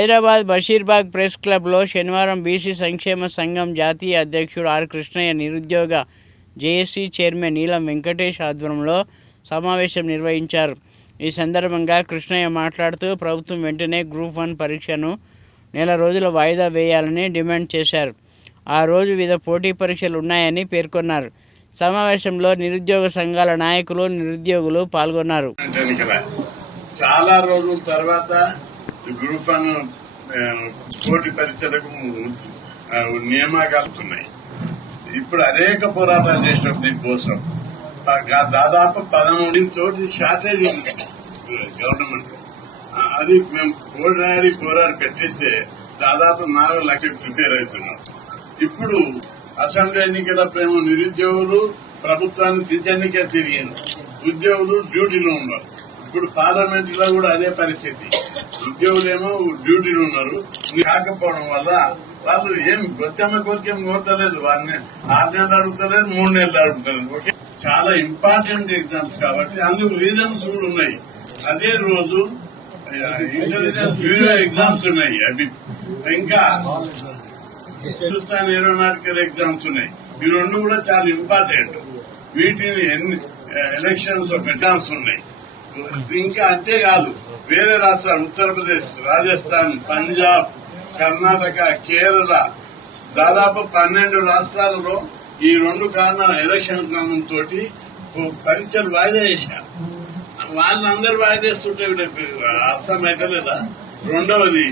Hyderabad Basheerbagh press క్లబ్లో శనివారం BC సంక్షేమ సంఘం జాతీయ అధ్యక్షుడు ఆర్ కృష్ణయ్య, నిరుద్యోగ జేఏసీ చైర్మన్ నీలం వెంకటేష్ ఆధ్వర్యంలో సమావేశం నిర్వహించారు. ఈ సందర్భంగా కృష్ణయ్య మాట్లాడుతూ ప్రభుత్వం వెంటనే గ్రూప్ 1 పరీక్షను నెల రోజుల వాయిదా వేయాలని డిమాండ్ చేశారు. ఆ రోజు వివిధ పోటీ పరీక్షలు ఉన్నాయని పేర్కొన్నారు. సమావేశంలో నిరుద్యోగ సంఘాల నాయకులు, నిరుద్యోగులు పాల్గొన్నారు. చాలా రోజుల తర్వాత గ్రూప్ 1 పోటీ పరీక్షలకు నియామకాలు ఉన్నాయి. ఇప్పుడు అనేక పోరాటాలు చేసినాం దీనికోసం. దాదాపు 13 తోటి షార్టేజ్ ఉంది గవర్నమెంట్. అది మేము పోరాడి పెట్టిస్తే దాదాపు 4 లక్షలు ప్రిపేర్ అవుతున్నాం. ఇప్పుడు అసెంబ్లీ ఎన్నికల ప్రేమ నిరుద్యోగులు ప్రభుత్వాన్ని పింఛన్నికే తిరిగారు, ఉద్యోగులు డ్యూటీలో ఉన్నారు. ఇప్పుడు పార్లమెంట్ లో కూడా అదే పరిస్థితి. ఉద్యోగులేమో డ్యూటీలు ఉన్నారు. కాకపోవడం వల్ల వాళ్ళు ఏం గొత్తమ్మ కోరికేం కోరతలేదు. వారిని 6 నెలలు అడుగుతలేదు, 3 నెలలు అడుగుతలేదు. చాలా ఇంపార్టెంట్ ఎగ్జామ్స్ కాబట్టి అందుకు రీజన్స్ కూడా ఉన్నాయి. అదే రోజు ఇంటెలిజెన్స్ బ్యూరో ఎగ్జామ్స్ ఉన్నాయి. అవి ఇంకా హిందుస్థాన్ ఏరోనాటికల్ ఎగ్జామ్స్ ఉన్నాయి. ఈ 2 కూడా చాలా ఇంపార్టెంట్. వీటిని ఎలక్షన్స్ ఎగ్జామ్స్ ఉన్నాయి. ఇంకా అంతేకాదు, వేరే రాష్ట్రాలు ఉత్తరప్రదేశ్, రాజస్థాన్, పంజాబ్, కర్ణాటక, కేరళ దాదాపు 12 రాష్ట్రాలలో ఈ 2 కారణాల ఎలక్షన్ కారణంతో పరీక్షలు వాయిదా చేశారు. వాళ్ళందరూ వాయిదేస్తుంటే అర్థమైతే లేదా. రెండవది